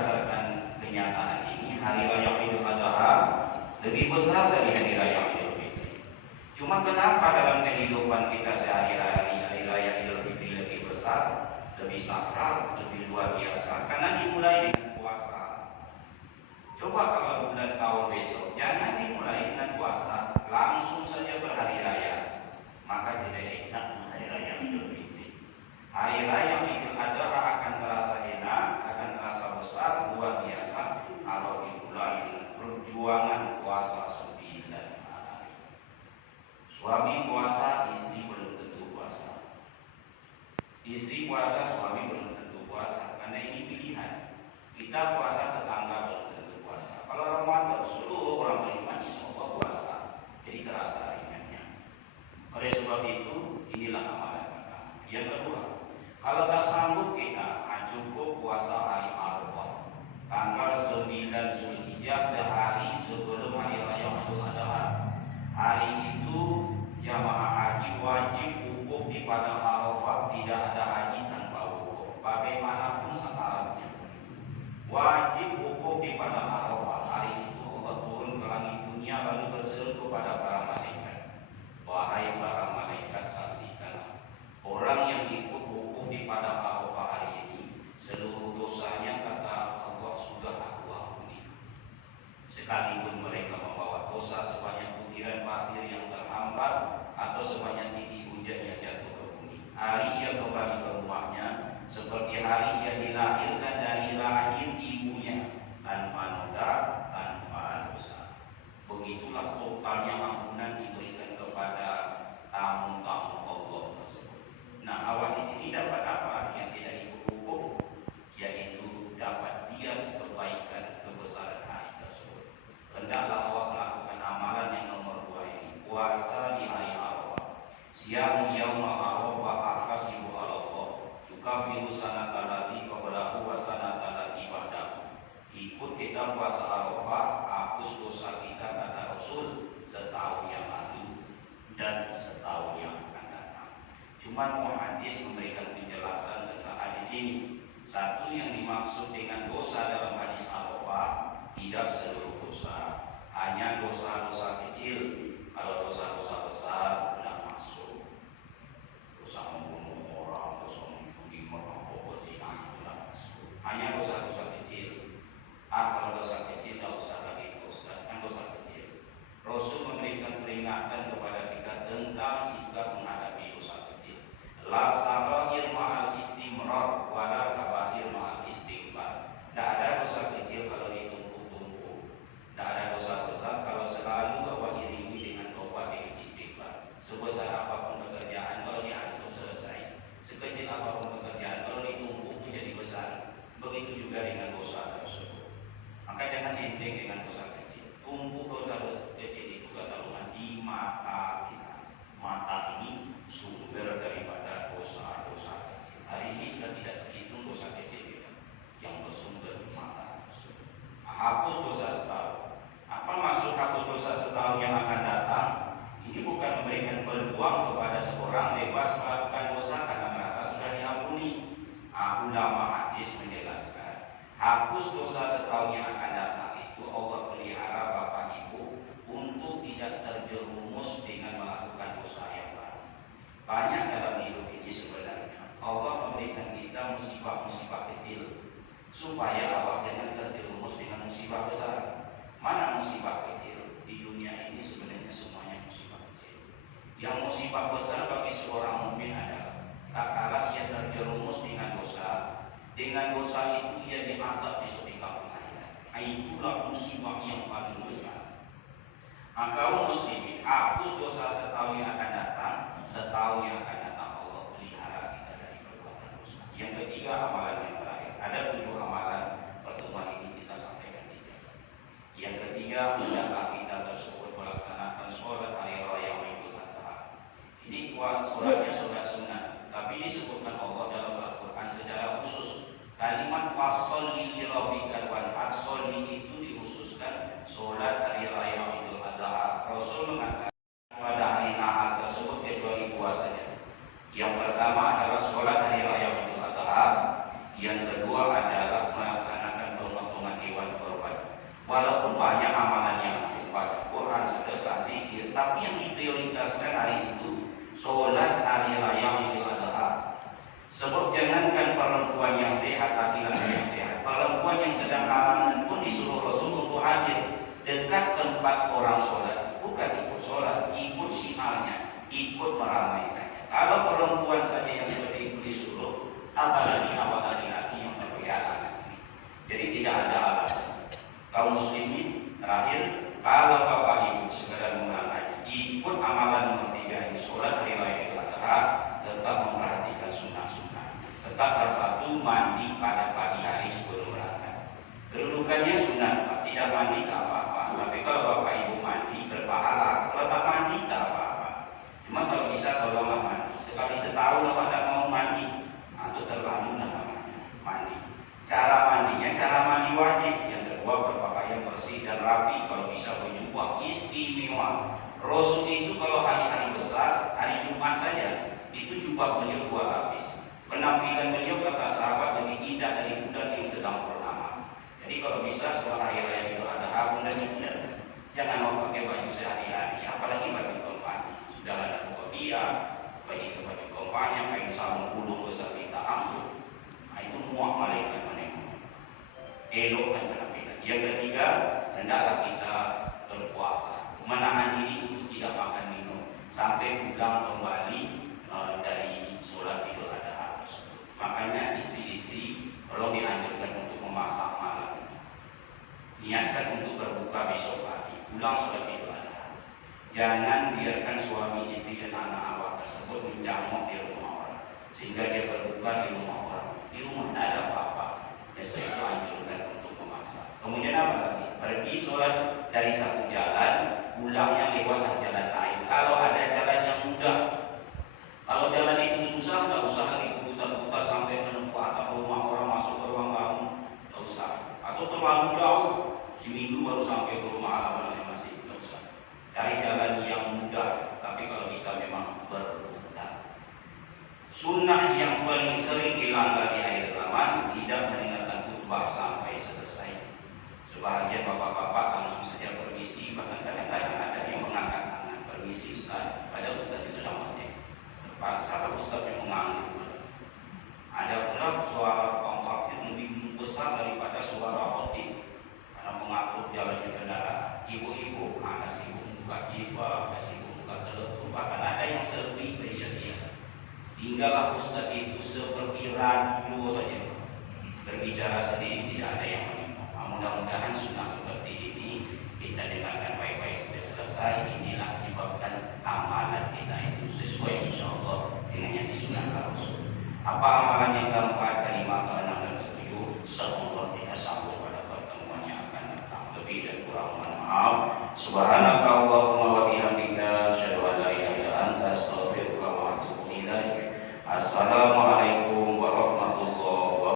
berdasarkan kenyataan ini, hari raya Idul Adha lebih besar dari hari raya Idul Fitri. Cuma kenapa dalam kehidupan kita sehari-hari hari raya Idul Fitri lebih besar, lebih sakral, lebih luar biasa? Karena dimulai dengan puasa. Coba kalau bulan tahun besok, jangan dimulai dengan puasa, langsung saja berhari raya, maka tidak enak hari raya Idul Fitri. Hari raya Idul Adha akan terasa enak, akan terasa besar, luar biasa kalau dimulai dengan perjuangan puasa 9 hari. Suami puasa, istri belum tentu puasa. Istri puasa, suami belum tentu puasa, karena ini pilihan. Kita puasa, tetangga belum tentu puasa. Kalau Ramadan, seluruh orang beriman semua puasa, jadi terasa ringannya. Oleh sebab itu, inilah amalan pertama. Yang kedua, kalau tak sanggup kita, cukup puasa hari Arafah, tanggal 9 Zulhijjah, sehari sebelum hari raya Idul Adha. Hari itu jamaah haji wajib wukuf di padang Arafah, tidak ada haji tanpa wukuf. Bagaimanapun syaratnya, wajib wukuf di padang Arafah. Hari itu Allah turun ke langit dunia lalu berseru kepada para malaikat, wahai para malaikat, saksikanlah orang yang ikut wukuf di padang Arafah hari ini, seluruh dosanya kata Allah sudah aku ampuni, sekalipun mereka membawa dosa sebanyak butiran pasir yang terhampar atau sebanyak titik hujan yang jatuh ke bumi. Hari ia kembali ke rumahnya seperti hari ia dilahirkan dari rahim ibunya, tanpa noda, tanpa dosa. Begitulah totalnya ampunan diberikan kepada tamu-tamu Allah tersebut. Nah, awal di sini dapat apa? Yang tidak ikut wukuf, yaitu dapat bias kebaikan kebesaran hari tersebut. Hendaklah awak melakukan amalan yang nomor 2 ini, puasa di hari Arafah. Siyamu yauma Arafah ahtasibu ala Allah, yukafiru sanata allati qablahu wa sanata allati ba'dahu. Ikut kita puasa Arafah, hapus dosa kita kata Rasul setahun yang lalu dan setahun yang akan datang. Cuma muhadis memberikan penjelasan tentang hadis ini. Satu, yang dimaksud dengan dosa dalam hadis Arafah tidak seluruh dosa, hanya dosa-dosa kecil. Kalau dosa-dosa besar tidak masuk. Dosa membunuh orang, dosa mencuri, merampok, berzina, itu tidak masuk. Hanya dosa-dosa kecil. Kalau dosa kecil tidak usah lagi Ustaz, kan dosa kecil. Rasul memberikan peringatan kepada kita tentang sikap menghadapi dosa kecil. La sagha'ir ma'al istimrar wa la kaba'ir ma'al istighfar. Tidak ada dosa kecil kalau ditumpuk-tumpuk. Tidak ada dosa besar kalau selalu bawa iringi dengan taubat dan istighfar. Sebesar apapun pekerjaan kalau diangsur selesai, sekecil apapun pekerjaan kalau ditumpuk menjadi besar. Begitu juga dengan dosa tersebut. Maka jangan enteng dengan dosa kecil. Tumpuk dosa kecil itu kata Tuhan di mata kita. Mata ini sumber daripada dosa-dosa kecil. Hari ini sudah tidak terhitung dosa kecil kita yang bersumber di mata tersebut. Hapus dosa setahun. Apa maksud hapus dosa setahun yang akan datang? Ini bukan memberikan peluang kepada seorang bebas melakukan dosa karena merasa sudah diampuni. Ulama hadis menjelaskan, hapus dosa setahun yang akan datang itu Allah pelihara bapak ibu untuk tidak terjerumus dengan melakukan dosa yang baru. Banyak dalam hidup ini sebenarnya Allah memberikan kita musibah-musibah kecil supaya awak jangan terjerumus dengan musibah besar. Mana musibah kecil? Di dunia ini sebenarnya semuanya musibah kecil. Yang musibah besar bagi seorang mukmin adalah tak kala ia terjerumus dengan dosa. Dengan dosa itu ia diazab di setikam akhirat. Itulah musibah yang paling besar. Maka muslimin, hapus dosa setahun yang akan datang. Setahun yang akan datang Allah pelihara kita dari perbuatan dosa. Yang ketiga, amalan yang terakhir. Ada 7 amalan, pertemuan ini kita sampaikan 3 saja. Yang ketiga, hendaklah kita tersebut melaksanakan sholat hari raya Idul Adha. Ini sholatnya sholat sunnah, tapi disebutkan Allah dalam Al-Quran secara khusus. Kalimat fasholli li rabbikal wanhar, sholli itu dikhususkan sholat hari raya Idul Adha. Rasul mengatakan pada hari nahar tersebut kecuali puasanya. Yang pertama adalah sholat hari raya Idul Adha. Yang kedua adalah melaksanakan yang sedang halangan pun disuruh Rasul untuk hadir dekat tempat orang sholat, bukan ikut sholat, ikut syiarnya, ikut meramaikannya. Kalau perempuan saja yang seperti itu disuruh, apalagi awak laki-laki yang berkehalangan. Jadi tidak ada alasan. Kaum muslimin, terakhir, kalau bapak ibu sekadar mengulang haji, ikut amalan nomor 3 ini, sholat hari raya Idul Adha, tetap memperhatikan sunnah-sunnah. Tetaplah satu, mandi pada pagi hari sebelum berangkat. Kedudukannya sunnah, Pak. Tidak mandi tak apa-apa. Tapi kalau bapak ibu mandi berpahala, kalau tak mandi tak apa-apa. Cuma kalau bisa tolonglah mandi. Sekali setahun bapak tak mau mandi, itu terlalu namanya mandi. Cara mandinya, cara mandi wajib. Yang kedua, berpakaian bersih dan rapi. Kalau bisa berjubah istimewa. Rasul itu kalau hari-hari besar, hari Jumat saja, itu jubah beliau 2 lapis. Penampilan beliau kata sahabat lebih indah dari bulan yang sedang purnama. Jadi kalau bisa setelah hari raya Idul Adha, benar-benar jangan mau pakai baju sehari-hari, apalagi baju kompani. Sudah ada kopiah, baju kompanya, kain sarung gulung besar kita angkut. Nah, itu muak malaikat menengok. Elokkan penampilan. Yang ketiga, hendaklah kita berpuasa, menahan diri untuk tidak makan minum sampai pulang kembali dari sholat Idul Adha. Makanya istri-istri kalau dianjurkan untuk memasak malam, niatkan untuk berbuka besok pagi, pulang sholat Idul Adha. Jangan biarkan suami, istri dan anak awak tersebut menjamuk di rumah orang, sehingga dia berbuka di rumah orang. Di rumah tidak ada apa-apa. Besok itu anjurkan untuk memasak. Kemudian apa lagi? Pergi sholat dari satu jalan, pulangnya lewatlah jalan lain. Kalau ada jalan yang mudah, kalau jalan itu susah, nggak usah lagi putar-putar sampai menempuh atap rumah orang, masuk ke ruang tamu, nggak usah. Atau terlalu jauh, seminggu baru sampai ke rumah halaman masing-masing, nggak usah. Cari jalan yang mudah, tapi kalau bisa memang berputar. Sunnah yang paling sering dilanggar di akhir zaman, tidak mendengarkan khutbah sampai selesai. Sebahagian bapak-bapak langsung saja permisi, bahkan kadang-kadang ada yang mengangkat tangan, permisi Ustaz, padahal Ustaz itu sudah mati. Terpaksa Ustaz yang mengangguk. Ada pula suara tukang parkir lebih besar daripada suara khotib, karena mengatur jalannya kendaraan. Ibu-ibu, kasih buka jilbab, kasih buka telepon, bahkan ada yang selfie berhias-hias. Tinggallah Ustaz itu seperti radio saja, berbicara sendiri, tidak ada yang menengok. Mudah-mudahan sunnah seperti ini kita dengarkan baik-baik sampai selesai. Inilah menyebabkan amalan kita itu sesuai insyaallah dengan yang disunahkan Rasul. Apa amalan yang keempat, kelima, keenam dan ketujuh, semoga kita sambung pada pertemuan yang akan datang. Lebih dan kurang mohon maaf. Subhanakallahumma wa bihamdika, asyhadu an la ilaha illa anta, astaghfiruka wa atubu ilaik. Assalamualaikum